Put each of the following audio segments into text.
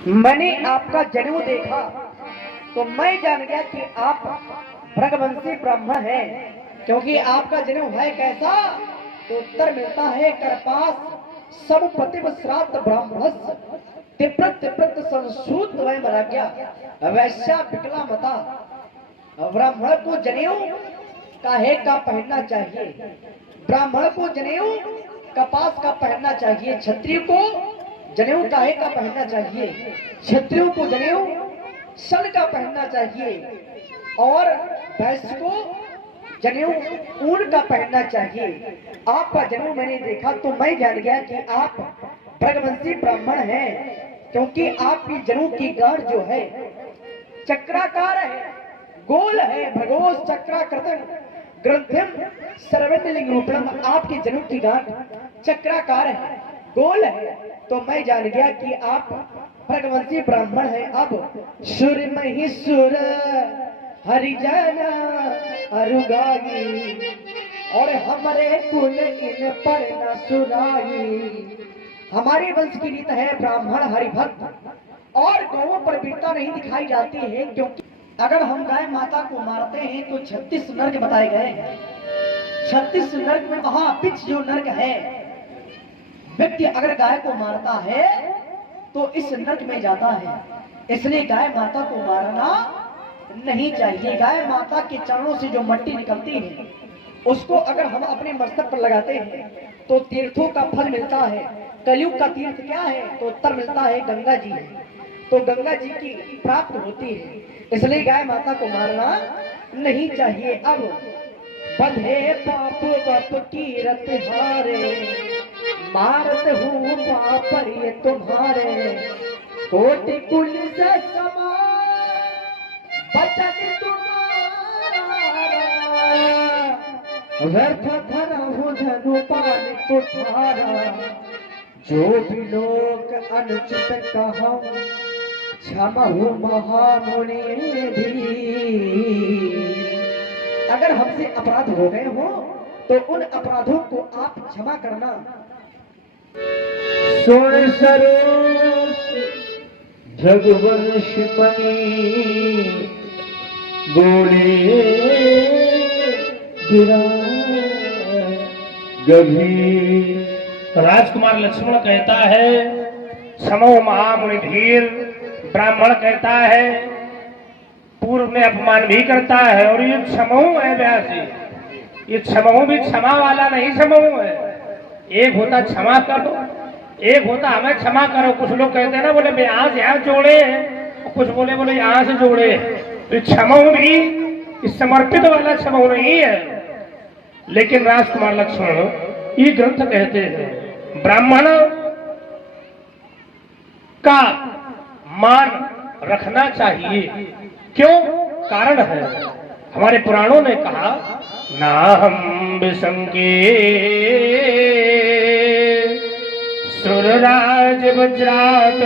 मैंने आपका जनेऊ देखा तो मैं जान गया कि आप भृगवंशी ब्राह्मण हैं, क्योंकि आपका जनेऊ है कैसा। तो उत्तर मिलता है करपास सब प्रतिभ श्राद्ध ब्राह्मणस् तिप्रत तिप्रत संसूत वह मरा गया वैश्या विकला मता। ब्राह्मण को जनेऊ काहे का पहनना चाहिए, ब्राह्मण को जनेऊ कपास का पहनना चाहिए, क्षत्रिय को जनेऊ काहे का पहनना चाहिए, क्षत्रियों को जनेऊ सन का पहनना चाहिए और वैश्य को जनेऊ ऊन का पहनना चाहिए। आपका जनेऊ मैंने देखा तो मैं जान गया कि आप भृगवंशी ब्राह्मण हैं, क्योंकि आपकी जनेऊ की गांठ जो है चक्राकार है, गोल है। भगोस चक्राकृतम ग्रंथिम सर्वलिंग रूपम। आपके जनेऊ की गांठ चक्राकार है, गोल है। तो मैं जान गया कि आप भृगवंशी ब्राह्मण हैं। अब सुर महिसुर हरिजन अरुगाई और हमारे कुल इन पर न सुराई। हमारे वंश की रीत है ब्राह्मण हरिभक्त और गौओं पर वीरता नहीं दिखाई जाती है, क्योंकि अगर हम गाय माता को मारते हैं तो 36 नर्क बताए गए हैं। 36 नर्क में महापिच जो नर्क है, व्यक्ति अगर गाय को मारता है तो इस नर्क में जाता है। इसलिए गाय माता को मारना नहीं चाहिए। गाय माता के चरणों से जो मट्टी निकलती है उसको अगर हम अपने मस्तक पर लगाते हैं तो तीर्थों का फल मिलता है। कलयुग का तीर्थ क्या है, तो उत्तर मिलता है गंगा जी है। तो गंगा जी की प्राप्त होती है, इसलिए गाय माता को मारना नहीं चाहिए। अब बंधे पाप वप की रत हारे मारत हूँ पापर ये तुम्हारे कोटि कुल से समान बचत तुम्हारा व्यर्थ धरा हूँ धनुपान तुम्हारा। जो भी लोग अनुचित कहा क्षमा हूँ महामुनि भी। अगर हमसे अपराध हो गए हो तो उन अपराधों को आप क्षमा करना। सुन सरोस भृगवंशी मणि बोले गभीर। राजकुमार लक्ष्मण कहता है समो महामुनि धीर। ब्राह्मण कहता है पूर्व में अपमान भी करता है और ये क्षमऊ है व्यासी, ये क्षमऊ भी क्षमा वाला नहीं क्षमऊ है। एक होता क्षमा करो, एक होता हमें क्षमा करो। कुछ लोग कहते हैं ना, बोले यहाँ से यहाँ जोड़े हैं, कुछ बोले यहाँ से जोड़े। तो क्षमऊ भी इस समर्पित वाला क्षमऊ नहीं है। लेकिन राजकुमार लक्ष्मण ये ग्रंथ कहते हैं ब्राह्मण का मान रखना चाहिए। क्यों? कारण है, हमारे पुराणों ने कहा ना हम विशंके सुरराज वज्रात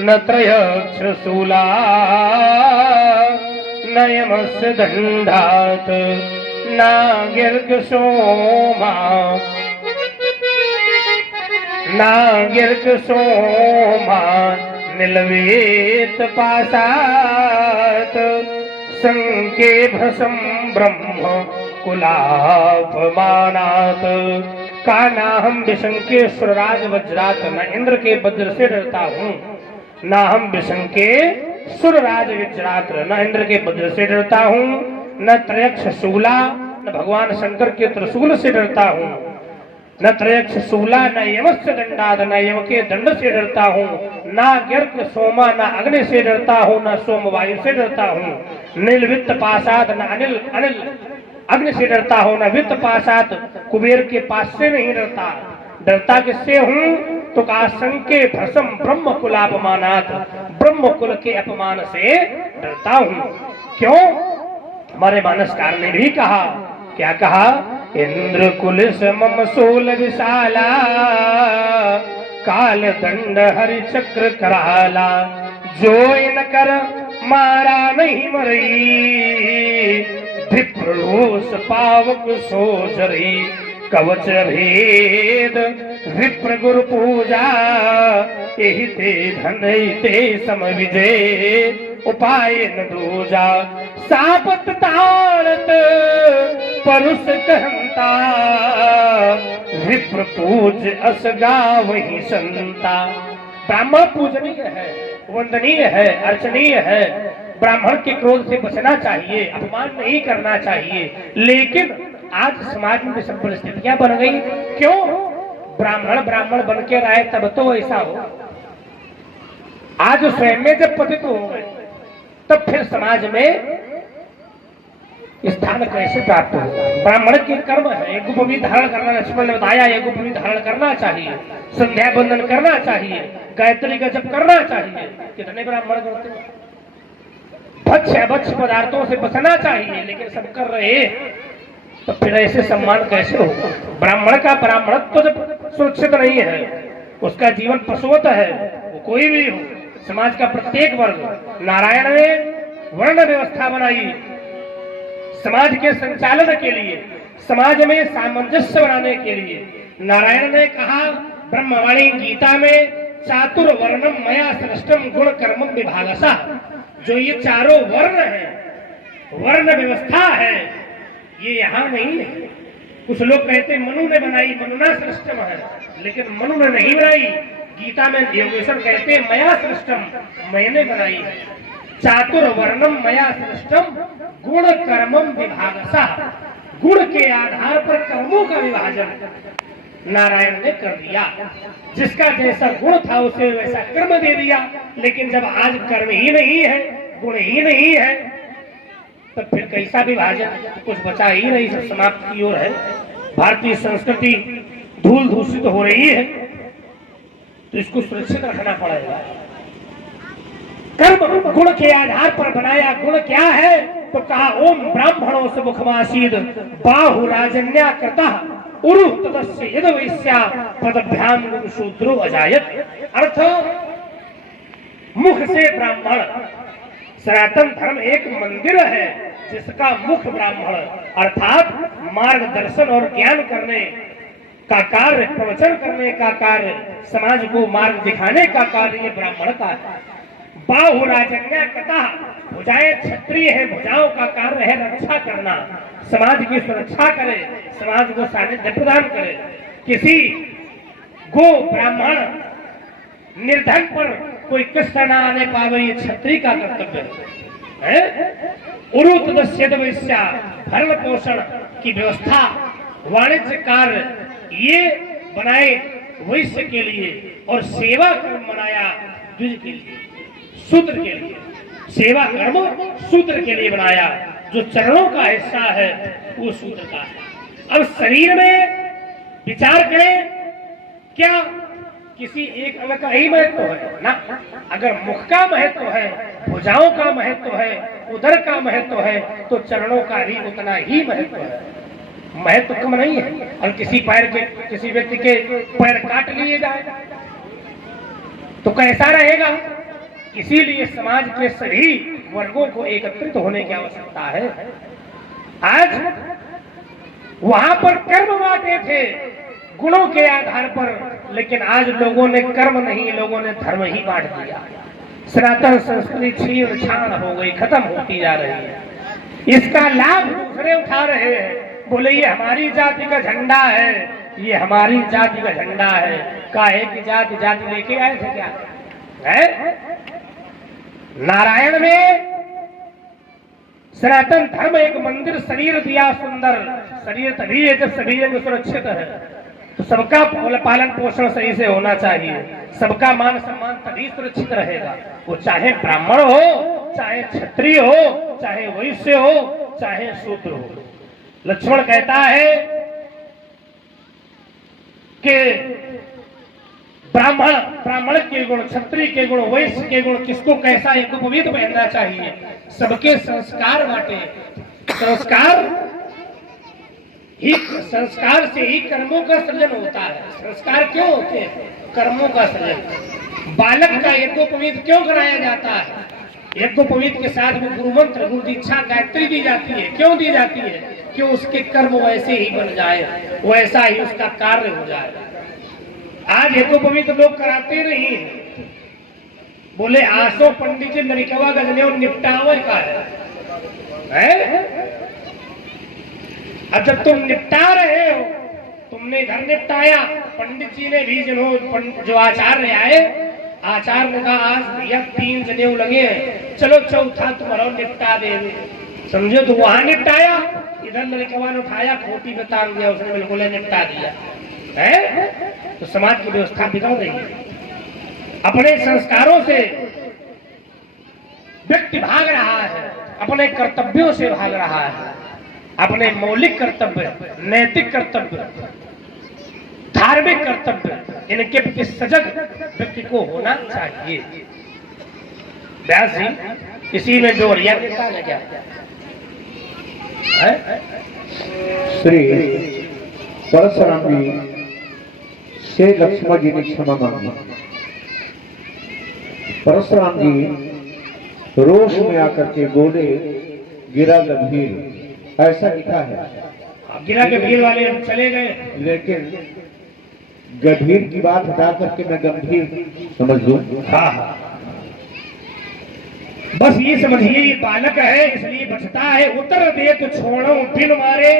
न त्रयक्ष शूला न यमस्य दंडात नागिर्ग सोमा नागिर्ग सोमा निलवेत पासात संके भसम ब्रह्म कुलापमानात। का ना हम विशंके सुरराज वज्रात, न इंद्र के वज्र से डरता हूँ। ना हम विशंके सुरराज वज्रात, न इंद्र के वज्र से डरता हूँ। न त्रयक्ष शूला, न भगवान शंकर के त्रिशूल से डरता हूँ। न त्रयक्ष शूला न यमस्य दंडाद, न यम के दंड से डरता हूँ। ना गर्क सोमा, न अग्नि से डरता हूँ। न सोम वायु से डरता हूँ। नीलवित्त पासाद, न अनिल अनिल अग्नि से डरता हूँ। न वित्त पासाद, कुबेर के पास से नहीं डरता। डरता किससे हूँ? तो का संके भ्रसम ब्रह्म कुलापमानात, ब्रह्म कुल के अपमान से डरता हूँ। क्यों? हमारे मानसकार ने भी कहा, क्या कहा? इंद्र कुलिस मम सोल विशाला काल दंड हरि चक्र कराला। जो इन कर मारा नहीं मरई विप्रोस पावक सोचरी। कवच भेद विप्र गुरु पूजा यही ते धन ते सम विजय उपाय न दूजा सापत ताड़त परुष कहंता विप्र पूज असगा वही संता। ब्राह्मण पूजनीय है, वंदनीय है, अर्चनीय है। ब्राह्मण के क्रोध से बचना चाहिए, अपमान नहीं करना चाहिए। लेकिन आज समाज में सब परिस्थितियां बन गई। क्यों? ब्राह्मण ब्राह्मण बन के रहे तब तो ऐसा हो। आज स्वयं में जब पतित हो गए तब फिर समाज में स्थान कैसे प्राप्त हो? ब्राह्मण के कर्म है, एक गुपवी धारण करना। लक्ष्मण ने बताया एक गुपवी धारण करना चाहिए, संध्या बंदन करना चाहिए, गायत्री का जप करना चाहिए। कितने ब्राह्मण करते हैं? भक्ष्य भक्ष्य पदार्थों से बचना चाहिए, लेकिन सब कर रहे तो फिर ऐसे सम्मान कैसे होगा? ब्राह्मण का ब्राह्मणत्व जब सुरक्षित नहीं है, उसका जीवन पशुवत है, वो कोई भी हो, समाज का प्रत्येक वर्ग। नारायण ने वर्ण व्यवस्था बनाई समाज के संचालन के लिए, समाज में सामंजस्य बनाने के लिए। नारायण ने कहा ब्रह्मवाणी गीता में, चातुर वर्णम मया सृष्टम गुण कर्म विभागसा। जो ये चारों वर्ण है, वर्ण व्यवस्था है, ये यहाँ नहीं है। कुछ लोग कहते मनु ने बनाई, मनुना सृष्टम है, लेकिन मनु ने नहीं बनाई। गीता में योगेश्वर कहते मया सृष्टम, मैंने बनाई है। चातुर वर्णम मया सृष्टम गुण कर्मम विभागसा। गुण के आधार पर कर्मों का विभाजन नारायण ने कर दिया। जिसका जैसा गुण था उसे वैसा कर्म दे दिया। लेकिन जब आज कर्म ही नहीं है, गुण ही नहीं है, तो फिर कैसा विभाजन? कुछ बचा ही नहीं, सब समाप्त की ओर है। भारतीय संस्कृति धूल दूषित हो रही है, तो इसको सुरक्षित रखना पड़ेगा। कर्म गुण के आधार पर बनाया। गुण क्या है? तो कहा ओम ब्राह्मणों से मुखमासीद बाहु राजन्या कृता उरु तदस्य यद वैश्या पदभ्याम शूद्रो अजायत। अर्थ मुख से ब्राह्मण। सनातन धर्म एक मंदिर है जिसका मुख ब्राह्मण, अर्थात मार्गदर्शन और ज्ञान करने का कार्य, प्रवचन करने का कार्य, समाज को मार्ग दिखाने का कार्य ये ब्राह्मण का है। बाहु राजन्या कथा, भुजाएं क्षत्रिय है, भुजाओं का कार्य है रक्षा करना, समाज की सुरक्षा करे, समाज को सानिध्य प्रदान करे। किसी गो ब्राह्मण निर्धन पर कोई कष्ट न आने पावे, ये क्षत्रिय का कर्तव्य है। उरुतदस्यद वैश्या, भरण पोषण की व्यवस्था, वाणिज्य कार्य ये बनाए वैश्य के लिए, और सेवा कर्म बनाया द्विज के लिए, शूद्र के लिए। सेवा कर्म शूद्र के लिए बनाया। जो चरणों का हिस्सा है वो शूद्र का है। अब शरीर में विचार करें, क्या किसी एक अंग का ही महत्व है? ना। अगर मुख का महत्व है, भुजाओं का महत्व है, उदर का महत्व है, तो चरणों का भी उतना ही महत्व है। महत्व कम नहीं है। और किसी किसी व्यक्ति के पैर काट लिए जाए तो कैसा रहेगा? इसीलिए समाज के सभी वर्गों को एकत्रित होने की आवश्यकता है। आज वहां पर कर्म बांटे थे गुणों के आधार पर, लेकिन आज लोगों ने कर्म नहीं, लोगों ने धर्म ही बांट दिया। सनातन संस्कृति छीन छान हो गई, खत्म होती जा रही है। इसका लाभ दूसरे उठा रहे हैं। बोले ये हमारी जाति का झंडा है, ये हमारी जाति का झंडा है। काहे की जाति लेके आए थे क्या है? नारायण में सनातन धर्म एक मंदिर, शरीर दिया सुंदर। शरीर तभी है जब सभी अंग सुरक्षित है, तो सबका पालन पोषण सही से होना चाहिए, सबका मान सम्मान तभी सुरक्षित रहेगा। वो चाहे ब्राह्मण हो, चाहे क्षत्रिय हो, चाहे वैश्य हो, चाहे शूद्र हो। लक्ष्मण कहता है कि ब्राह्मण के गुण, क्षत्रिय के गुण, वैश्य के गुण, किसको कैसा एक उपवीत पहनना चाहिए। सबके संस्कार बांटे। संस्कार से ही कर्मों का सृजन होता है। संस्कार क्यों होते हैं? कर्मों का सृजन। बालक का यज्ञोपवीत क्यों कराया जाता है? यज्ञोपवीत के साथ में गुरु मंत्र, गुरु दीक्षा, गायत्री दी जाती है। क्यों दी जाती है? क्यों उसके कर्म वैसे ही बन जाए, वैसा ही उसका कार्य हो जाए। आज हेतु पवित्र लोग कराते नहीं, बोले आसो पंडित जी नरिकवा का जनेऊ निपटावे का है? अब जब तुम निपटा रहे हो, तुमने इधर निपटाया, पंडित जी ने भी जो आचार्य आए, आचार्य ने कहा आज भैया 3 जनेऊ लगे हैं, चलो चौथा तुम्हारा निपटा दे, समझो। तो वहां निपटाया, इधर नरिकवा ने उठाया, खोटी पे तांग दिया, उसने बिल्कुल निपटा दिया है। तो समाज की व्यवस्था बिगड़ रही है। अपने संस्कारों से व्यक्ति भाग रहा है, अपने कर्तव्यों से भाग रहा है, अपने मौलिक कर्तव्य, नैतिक कर्तव्य, धार्मिक कर्तव्य, इनके प्रति सजग व्यक्ति को होना चाहिए। व्यास जी इसी में डोरिया देता है क्या है? श्री परशुराम जी से लक्ष्मण जी ने क्षमा मांगी। परशुराम जी रोष में आकर के बोले, गिरा गंभीर, ऐसा लिखा है। गिरा गंभीर वाले हम चले गए, लेकिन गंभीर की बात हटा करके मैं गंभीर समझ लूं। हाँ, बस ये समझिए ये बालक है इसलिए बचता है। उत्तर दे तो छोड़ो बिन मारे,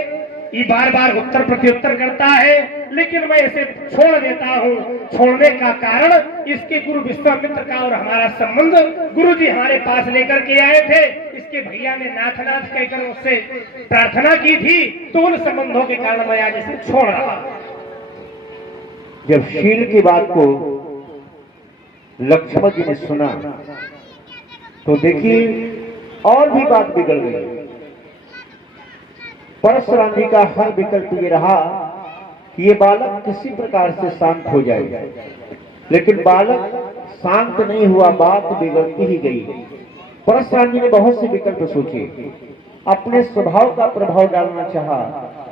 ये बार बार उत्तर प्रत्युत्तर करता है, लेकिन मैं इसे छोड़ देता हूँ। छोड़ने का कारण इसके गुरु विश्वामित्र का और हमारा संबंध गुरु जी हमारे पास लेकर के आए थे। इसके भैया ने नाथ नाथ कहकर उससे प्रार्थना की थी, तो उन संबंधों के कारण मैं आज इसे छोड़ रहा हूँ। जब शील की बात को लक्ष्मण जी ने सुना तो देखिए और भी बात बिगड़ गई। परशुराम जी का हर विकल्प ये रहा कि ये बालक किसी प्रकार से शांत हो जाए, लेकिन बालक शांत नहीं हुआ, बात बिगड़ती ही गई। परशुराम जी ने बहुत से विकल्प सोचे, अपने स्वभाव का प्रभाव डालना चाहा,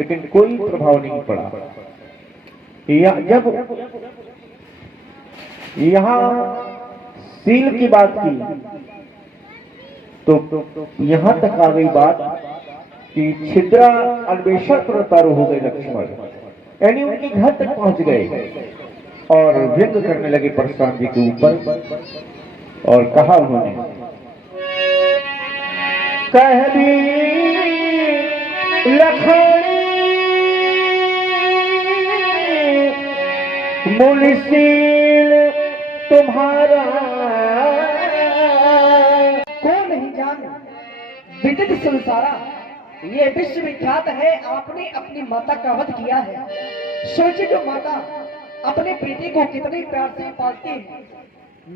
लेकिन कोई प्रभाव नहीं पड़ा। जब यहाँ सील की बात की तो यहाँ तक आ गई बात कि छिद्रा अन्वेषण पर उतारू हो गए लक्ष्मण, यानी उनके घर तक पहुंच गए और व्यंग करने लगे परशुराम जी के ऊपर। और कहा उन्होंने, कहली लखनी मुनिशील तुम्हारा, कौन नहीं जाने विदित संसारा, ये विश्व विख्यात है। आपने अपनी माता का वध किया है। सोचिए जो माता अपने बेटे को कितने प्यार से पालती है।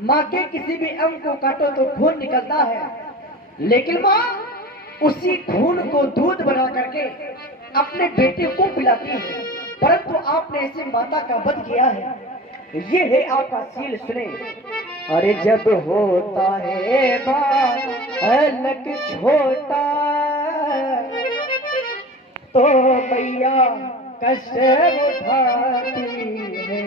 माँ के किसी भी अंग को काटो तो खून निकलता है, लेकिन माँ उसी खून को दूध बना करके अपने बेटे को पिलाती है। परंतु आपने ऐसे माता का वध किया है, ये है आपका शील। सुने, अरे जब होता है बालक छोटा तो मैया कष्ट उठाती है।